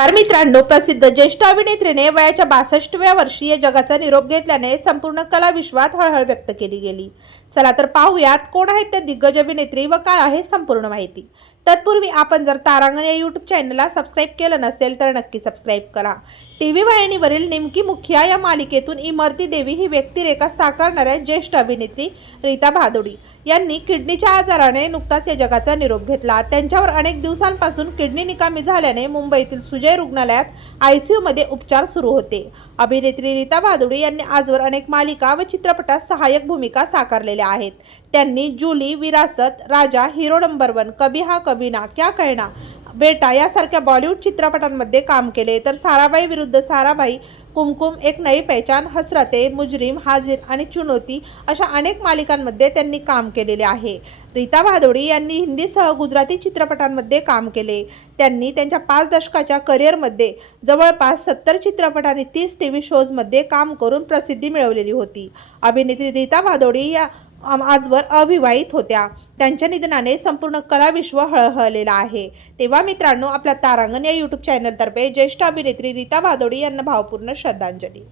नमस्कार मित्रांनो प्रसिद्ध ज्येष्ठ अभिनेत्रीने वयाच्या बासष्टव्या वर्षी या जगाचा निरोप घेतल्याने संपूर्ण कला विश्वात हळहळ व्यक्त केली गेली. चला तर पाहूयात कोण आहेत त्या दिग्गज अभिनेत्री व काय आहे संपूर्ण माहिती. तत्पूर्वी आपण जर तारांगण या यूट्यूब चॅनलला सबस्क्राईब केलं नसेल तर नक्की सबस्क्राईब करा. टी व्ही वाहिनीवरील निमकी मुखिया या मालिकेतून इमरती देवी ही व्यक्तिरेखा साकारणाऱ्या ज्येष्ठ अभिनेत्री रीता भादुडी. यांनी किडनीच्या आजाराने नुकताच या जगाचा निरोप घेतला. त्यांच्यावर अनेक दिवसांपासून किडनी निकामी झाल्याने मुंबईतील सुजय रुग्णालयात आय सी यूमध्ये उपचार सुरू होते. अभिनेत्री रीता भादुडी यांनी आजवर अनेक मालिका व चित्रपटात सहाय्यक भूमिका साकारलेल्या आहेत. त्यांनी Julie Virasat Raja hero number one Kabhi Haan Kabhi Naa क्या कहना बेटा यासारख्या बॉलिवूड चित्रपटांमध्ये काम केले. तर साराबाई विरुद्ध साराबाई कुमकुम एक नई पहचान हसरते मुजरिम हाजिर आणि चुनौती अशा अनेक मालिकांमध्ये त्यांनी काम केलेले आहे. रीता भादोडी यांनी हिंदीसह गुजराती चित्रपटांमध्ये काम केले. त्यांनी त्यांच्या पाच दशकाच्या करिअरमध्ये जवळपास सत्तर चित्रपट आणि तीस टी व्ही शोजमध्ये काम करून प्रसिद्धी मिळवलेली होती. अभिनेत्री रीता भादोडी या आजवर अविवाहित होत्या. त्यांच्या निधनाने संपूर्ण कलाविश्व हळहळलेला आहे. तेव्हा मित्रांनो आपल्या तारांगण या यूट्यूब चॅनलतर्फे ज्येष्ठ अभिनेत्री रीता भादोडी यांना भावपूर्ण श्रद्धांजली.